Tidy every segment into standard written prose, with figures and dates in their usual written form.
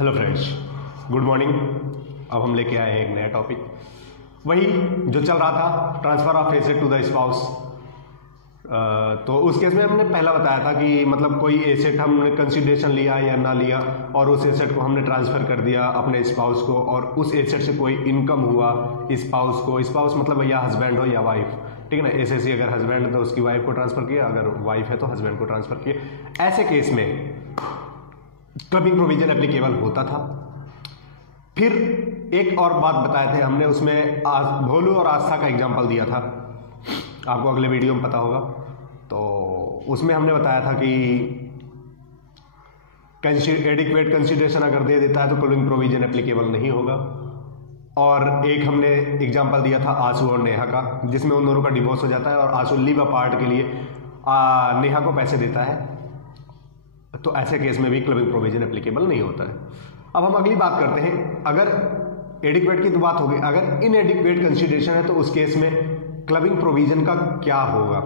Hello friends, good morning. अब हम लेके आए हैं एक नया टॉपिक, वही जो चल रहा था, transfer of asset to the spouse. तो उस केस में हमने पहला बताया था कि मतलब कोई एसेट हमने कंसिडरेशन लिया या ना लिया और उस एसेट को हमने ट्रांसफर कर दिया अपने स्पाउस को, और उस एसेट से कोई इनकम हुआ स्पाउस को। स्पाउस मतलब या हस्बैंड हो या वाइफ, ठीक है ना। ऐसे अगर हस्बैंड है तो उसकी वाइफ को ट्रांसफर किया, अगर वाइफ है तो हस्बैंड को ट्रांसफर किया। ऐसे केस में क्लबिंग प्रोविजन एप्लीकेबल होता था। फिर एक और बात बताए थे हमने, उसमें भोलू और आस्था का एग्जांपल दिया था, आपको अगले वीडियो में पता होगा। तो उसमें हमने बताया था कि एडिक्वेट कंसिडरेशन अगर दे देता है तो क्लबिंग प्रोविजन एप्लीकेबल नहीं होगा। और एक हमने एग्जांपल दिया था आशु और नेहा का, जिसमें उन दोनों का डिवोर्स हो जाता है और आशु लिव अपार्ट के लिए नेहा को पैसे देता है, तो ऐसे केस में भी क्लबिंग प्रोविजन एप्लीकेबल नहीं होता है। अब हम अगली बात करते हैं, अगर एडिक्वेट की तो बात हो गई, अगर इनएडिक्वेट कंसिडरेशन है तो उस केस में क्लबिंग प्रोविजन का क्या होगा।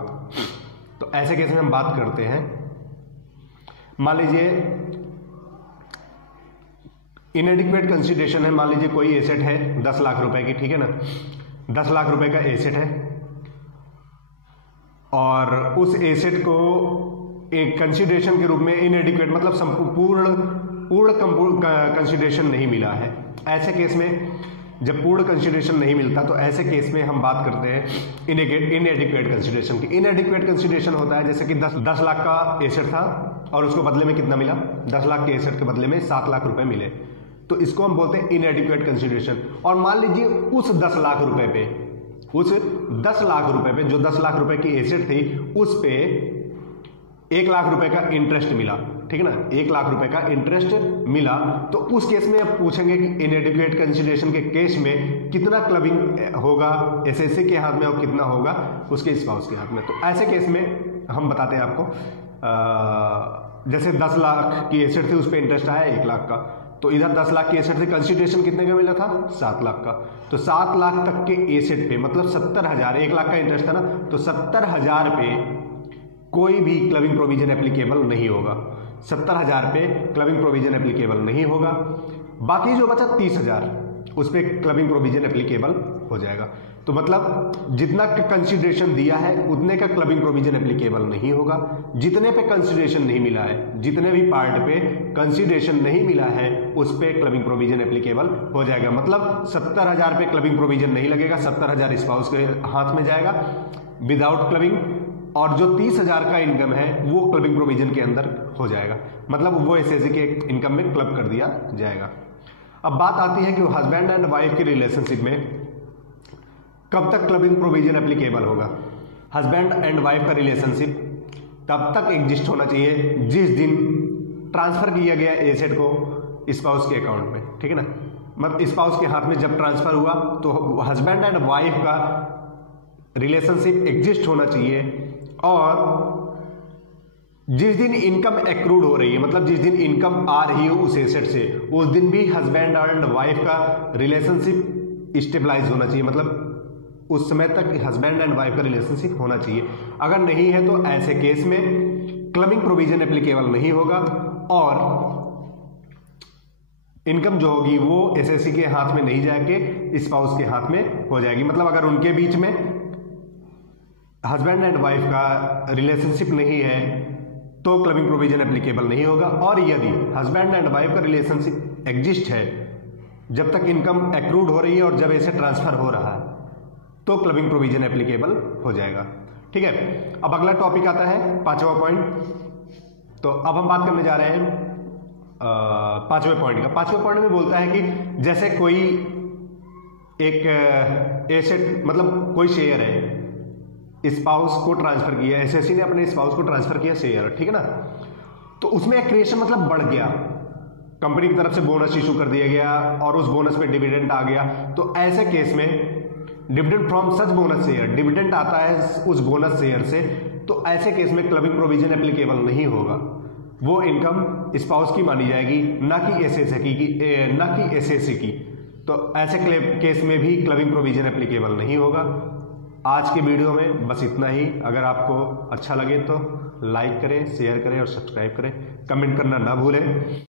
तो ऐसे केस में हम बात करते हैं, मान लीजिए इनएडिक्वेट कंसिडरेशन है, मान लीजिए कोई एसेट है 10 लाख रुपए की, ठीक है ना। 10 लाख रुपए का एसेट है और उस एसेट को एक कंसिडरेशन के रूप में इनएडिक्वेट मतलब पूर्ण कंसिडरेशन नहीं मिला है। ऐसे केस में जब पूर्ण कंसिडरेशन नहीं मिलता तो ऐसे केस में हम बात करते हैं इनएडिक्वेट कंसिडरेशन की। इनएडिक्वेट कंसिडरेशन होता है जैसे कि 10 लाख का एसेट था और उसको बदले में कितना मिला, 10 लाख के एसेट के बदले में 7 लाख रुपए मिले, तो इसको हम बोलते हैं इनएडिक्वेट कंसिडरेशन। और मान लीजिए उस 10 लाख रुपए पे, जो 10 लाख रुपए की एसेट थी उस पे 1 लाख रुपए का इंटरेस्ट मिला, ठीक है ना। 1 लाख रुपए का इंटरेस्ट मिला, तो उस केस में आप पूछेंगे कि इनएडिक्वेट कंसिडरेशन के केस में कितना क्लबिंग होगा एसएससी के हाथ में और कितना होगा उसके स्पाउस के हाथ में। तो ऐसे केस में हम बताते हैं आपको, जैसे 10 लाख की एसेट थी उस पर इंटरेस्ट आया 1 लाख का, तो इधर 10 लाख की एसेट थी, कंसिडरेशन कितने का मिला था, 7 लाख का। तो 7 लाख तक के एसेट पे मतलब 70,000, 1 लाख का इंटरेस्ट था ना, तो 70,000 पे कोई भी क्लबिंग प्रोविजन एप्लीकेबल नहीं होगा। 70,000 पे क्लबिंग प्रोविजन एप्लीकेबल नहीं होगा। बाकी जो बचा 30,000 उस पे क्लबिंग प्रोविजन एप्लीकेबल हो जाएगा। तो मतलब जितना कंसिडरेशन दिया है उतने का क्लबिंग प्रोविजन एप्लीकेबल नहीं होगा। जितने पे कंसिडरेशन नहीं मिला है, जितने भी पार्ट पे कंसिडरेशन नहीं मिला है उस पे क्लबिंग प्रोविजन एप्लीकेबल हो जाएगा। मतलब 70,000 पे क्लबिंग प्रोविजन नहीं लगेगा, 70,000 स्पाउस के हाथ में जाएगा विदाउट क्लबिंग, और जो 30,000 का इनकम है वो क्लबिंग प्रोविजन के अंदर हो जाएगा, मतलब वो एसएससी के इनकम में क्लब कर दिया जाएगा। अब बात आती है कि हस्बैंड एंड वाइफ के रिलेशनशिप में कब तक क्लबिंग प्रोविजन एप्लीकेबल होगा। हस्बैंड एंड वाइफ का रिलेशनशिप तब तक एग्जिस्ट होना चाहिए जिस दिन ट्रांसफर किया गया एसेट को स्पाउस के अकाउंट में, ठीक है ना। मतलब स्पाउस के हाथ में जब ट्रांसफर हुआ तो हस्बैंड एंड वाइफ का रिलेशनशिप एग्जिस्ट होना चाहिए, और जिस दिन इनकम एक्रूड हो रही है, मतलब जिस दिन इनकम आ रही है उस एसेट से, उस दिन भी हस्बैंड एंड वाइफ का रिलेशनशिप स्टेबलाइज होना चाहिए, मतलब उस समय तक हस्बैंड एंड वाइफ का रिलेशनशिप होना चाहिए। अगर नहीं है तो ऐसे केस में क्लबिंग प्रोविजन एप्लीकेबल नहीं होगा और इनकम जो होगी वो एसएससी के हाथ में नहीं जाके स्पाउस के हाथ में हो जाएगी। मतलब अगर उनके बीच में हस्बैंड एंड वाइफ का रिलेशनशिप नहीं है तो क्लबिंग प्रोविजन एप्लीकेबल नहीं होगा, और यदि हस्बैंड एंड वाइफ का रिलेशनशिप एग्जिस्ट है जब तक इनकम एक्रूड हो रही है और जब ऐसे ट्रांसफर हो रहा है तो क्लबिंग प्रोविजन एप्लीकेबल हो जाएगा, ठीक है। अब अगला टॉपिक आता है 5वां पॉइंट। तो अब हम बात करने जा रहे हैं 5वें पॉइंट का। 5वें पॉइंट में बोलता है कि जैसे कोई एक एसेट मतलब कोई शेयर है, स्पाउस को ट्रांसफर किया, एसएससी ने अपने स्पाउस को ट्रांसफर किया शेयर, ठीक है ना। तो उसमें एक्रिएशन मतलब बढ़ गया, कंपनी की तरफ से बोनस इशू कर दिया गया और उस बोनस पे डिविडेंड आ गया। तो ऐसे केस में dividend from such bonus share, dividend आता है उस बोनस शेयर से, तो ऐसे केस में क्लबिंग प्रोविजन एप्लीकेबल नहीं होगा। वो इनकम स्पाउस की मानी जाएगी, ना कि एसएससी की। तो ऐसे केस में भी क्लबिंग प्रोविजन एप्लीकेबल नहीं होगा। आज के वीडियो में बस इतना ही। अगर आपको अच्छा लगे तो लाइक करें, शेयर करें और सब्सक्राइब करें, कमेंट करना ना भूलें।